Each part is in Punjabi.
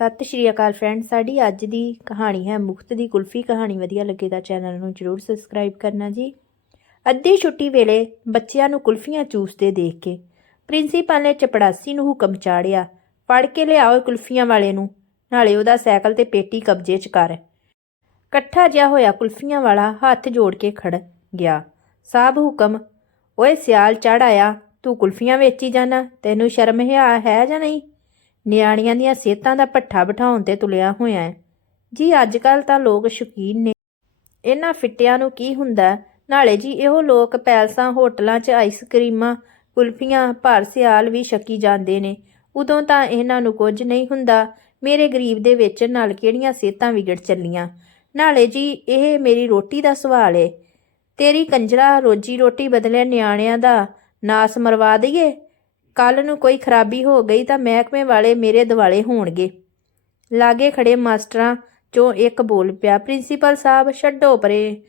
ਸਤਿ ਸ਼੍ਰੀ ਅਕਾਲ ਫਰੈਂਡ ਸਾਡੀ ਅੱਜ ਦੀ ਕਹਾਣੀ ਹੈ ਮੁਖਤ ਦੀ ਕੁਲਫੀ ਕਹਾਣੀ। ਵਧੀਆ ਲੱਗੇ ਤਾਂ ਚੈਨਲ ਨੂੰ ਜਰੂਰ ਸਬਸਕ੍ਰਾਈਬ ਕਰਨਾ ਜੀ। ਅੱਧੀ ਛੁੱਟੀ ਵੇਲੇ ਬੱਚਿਆਂ ਨੂੰ ਕੁਲਫੀਆਂ ਚੂਸਦੇ ਦੇਖ ਕੇ ਪ੍ਰਿੰਸੀਪਲ ਨੇ ਚਪੜਾਸੀ ਨੂੰ ਹੁਕਮ ਚਾੜਿਆ, ਫੜ ਕੇ ਲਿਆਓ ਕੁਲਫੀਆਂ ਵਾਲੇ ਨੂੰ, ਨਾਲੇ ਉਹਦਾ ਸਾਈਕਲ ਤੇ ਪੇਟੀ ਕਬਜ਼ੇ 'ਚ ਕਰ। ਇਕੱਠਾ ਜਿਹਾ ਹੋਇਆ ਕੁਲਫੀਆਂ ਵਾਲਾ ਹੱਥ ਜੋੜ ਕੇ ਖੜ ਗਿਆ। ਸਾਬ ਹੁਕਮ, ਓਏ ਸਿਆਲ ਚੜ ਆਇਆ, ਤੂੰ ਕੁਲਫੀਆਂ ਵੇਚੀ ਜਾਣਾ ਤੈਨੂੰ ਸ਼ਰਮ ਹਿਆ ਹੈ ਜਾਂ ਨਹੀਂ? ਨਿਆਣੀਆਂ ਦੀਆਂ ਸਿਹਤਾਂ ਦਾ ਪੱਠਾ ਬਿਠਾਉਣ ਤੇ ਤੁਲਿਆ ਹੋਇਆ ਹੈ ਜੀ ਅੱਜ ਕੱਲ ਤਾਂ ਲੋਕ ਸ਼ੌਕੀਨ ਨੇ। ਇਹਨਾਂ ਫਿੱਟਿਆਂ ਨੂੰ ਕੀ ਹੁੰਦਾ? ਨਾਲੇ ਜੀ, ਇਹੋ ਲੋਕ ਪੈਲਸਾਂ, ਹੋਟਲਾਂ 'ਚ ਆਈਸਕ੍ਰੀਮਾਂ ਕੁਲਫੀਆਂ ਭਰ ਸਿਆਲ ਵੀ ਛਕੀ ਜਾਂਦੇ ਨੇ। ਉਦੋਂ ਤਾਂ ਇਹਨਾਂ ਨੂੰ ਕੁਝ ਨਹੀਂ ਹੁੰਦਾ। ਮੇਰੇ ਗਰੀਬ ਦੇ ਵਿੱਚ ਨਾਲ ਕਿਹੜੀਆਂ ਸਿਹਤਾਂ ਵਿਗੜ ਚੱਲੀਆਂ? ਨਾਲੇ ਜੀ, ਇਹ ਮੇਰੀ ਰੋਟੀ ਦਾ ਸਵਾਲ ਏ। ਤੇਰੀ ਕੰਜਰਾ ਰੋਜੀ ਰੋਟੀ ਬਦਲੇ ਨਿਆਣਿਆਂ ਦਾ ਨਾਸ ਮਰਵਾ ਦਈਏ? ਕੱਲ ਨੂੰ ਕੋਈ ਖਰਾਬੀ ਹੋ ਗਈ ਤਾਂ ਮਹਿਕਮੇ ਵਾਲੇ ਮੇਰੇ ਦਿਵਾਲੇ ਹੋਣਗੇ। ਲਾਗੇ ਖੜੇ ਮਾਸਟਰਾਂ ਚੋਂ ਇੱਕ ਬੋਲ ਪਿਆ, ਪ੍ਰਿੰਸੀਪਲ ਸਾਹਿਬ, ਛੱਡੋ ਪਰੇ।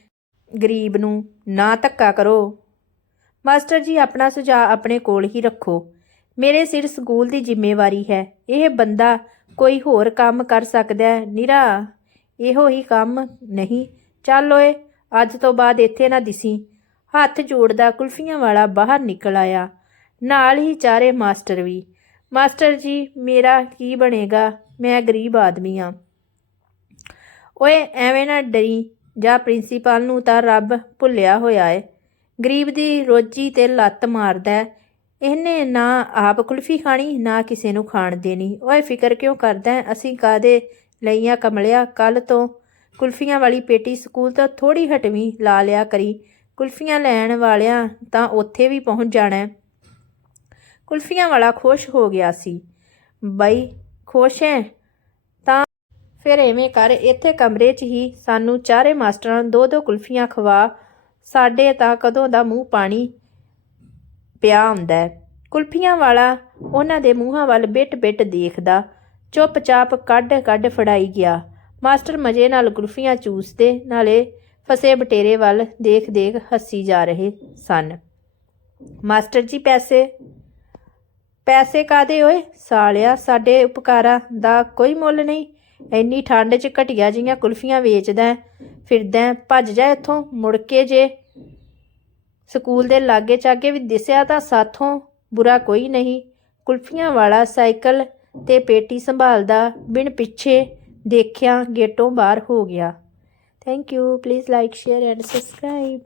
ਗਰੀਬ ਨੂੰ ਨਾ ਧੱਕਾ ਕਰੋ। ਮਾਸਟਰ ਜੀ, ਆਪਣਾ ਸੁਝਾਅ ਆਪਣੇ ਕੋਲ ਹੀ ਰੱਖੋ। ਮੇਰੇ ਸਿਰ ਸਕੂਲ ਦੀ ਜ਼ਿੰਮੇਵਾਰੀ ਹੈ। ਇਹ ਬੰਦਾ ਕੋਈ ਹੋਰ ਕੰਮ ਕਰ ਸਕਦਾ ਹੈ। ਨਿਰਾ, ਇਹੋ ਹੀ ਕੰਮ ਨਹੀਂ। ਚੱਲ ਓਏ, ਅੱਜ ਤੋਂ ਬਾਅਦ ਇੱਥੇ ਨਾ ਦਿਸੀ। ਹੱਥ ਜੋੜਦਾ ਕੁਲਫੀਆਂ ਵਾਲਾ ਬਾਹਰ ਨਿਕਲ ਆਇਆ। ਨਾਲ ਹੀ ਚਾਰੇ ਮਾਸਟਰ ਵੀ। ਮਾਸਟਰ ਜੀ, ਮੇਰਾ ਕੀ ਬਣੇਗਾ? ਮੈਂ ਗਰੀਬ ਆਦਮੀ ਆ। ਓਏ, ਐਵੇਂ ਨਾ ਡਰੀ। ਜਾਂ ਪ੍ਰਿੰਸੀਪਲ ਨੂੰ ਤਾਂ ਰੱਬ ਭੁੱਲਿਆ ਹੋਇਆ ਏ। ਗਰੀਬ ਦੀ ਰੋਜੀ ਤੇ ਲੱਤ ਮਾਰਦਾ ਇਹਨੇ ਨਾ ਆਪ ਕੁਲਫੀ ਖਾਣੀ, ਨਾ ਕਿਸੇ ਨੂੰ ਖਾਣ ਦੇਣੀ। ਓਏ, ਫਿਕਰ ਕਿਉਂ ਕਰਦਾ ਅਸੀਂ ਕਾਦੇ ਲਈਆਂ ਕਮਲਿਆ? ਕੱਲ ਤੋਂ ਕੁਲਫੀਆਂ ਵਾਲੀ ਪੇਟੀ ਸਕੂਲ ਤੋਂ ਥੋੜੀ ਹਟਵੀਂ ਲਾ ਲਿਆ ਕਰੀ। ਕੁਲਫੀਆਂ ਲੈਣ ਵਾਲਿਆਂ ਤਾਂ ਉੱਥੇ ਵੀ ਪਹੁੰਚ ਜਾਣਾ ਕੁਲਫੀਆਂ ਵਾਲਾ ਖੁਸ਼ ਹੋ ਗਿਆ ਸੀ। ਬਈ, ਖੁਸ਼ ਹੈ ਤਾਂ ਫਿਰ ਐਵੇਂ ਕਰ, ਇੱਥੇ ਕਮਰੇ 'ਚ ਹੀ ਸਾਨੂੰ ਚਾਰੇ ਮਾਸਟਰਾਂ ਦੋ ਦੋ ਕੁਲਫੀਆਂ ਖਵਾ। ਸਾਡੇ ਤਾਂ ਕਦੋਂ ਦਾ ਮੂੰਹ ਪਾਣੀ ਪਿਆ ਹੁੰਦਾ ਕੁਲਫੀਆਂ ਵਾਲਾ ਉਹਨਾਂ ਦੇ ਮੂੰਹਾਂ ਵੱਲ ਬਿੱਟ-ਬਿੱਟ ਦੇਖਦਾ, ਚੁੱਪਚਾਪ ਕੱਢ-ਕੱਢ ਫੜਾਈ ਗਿਆ। ਮਾਸਟਰ ਮਜੇ ਨਾਲ ਕੁਲਫੀਆਂ ਚੂਸਦੇ, ਨਾਲੇ ਫਸੇ ਬਟੇਰੇ ਵੱਲ ਦੇਖ-ਦੇਖ ਹੱਸੀ ਜਾ ਰਹੇ ਸਨ। ਮਾਸਟਰ ਜੀ, ਪੈਸੇ ਪੈਸੇ ਕਾਦੇ ਓਏ? ਸਾਲਿਆ, ਸਾਡੇ ਉਪਕਾਰਾਂ ਦਾ ਕੋਈ ਮੁੱਲ ਨਹੀਂ। ਇੰਨੀ ਠੰਡ 'ਚ ਘਟੀਆ ਜੀਆਂ ਕੁਲਫੀਆਂ ਵੇਚਦਾ ਫਿਰਦਾ ਭੱਜ ਜਾ ਇੱਥੋਂ, ਮੁੜ ਕੇ ਜੇ ਸਕੂਲ ਦੇ ਲਾਗੇ ਚਾਗੇ ਵੀ ਦਿਸਿਆ ਤਾਂ ਸਾਥੋਂ ਬੁਰਾ ਕੋਈ ਨਹੀਂ। ਕੁਲਫੀਆਂ ਵਾਲਾ ਸਾਈਕਲ ਤੇ ਪੇਟੀ ਸੰਭਾਲਦਾ ਬਿਨ ਪਿੱਛੇ ਦੇਖਿਆ ਗੇਟੋਂ ਬਾਹਰ ਹੋ ਗਿਆ। Thank you please like share and subscribe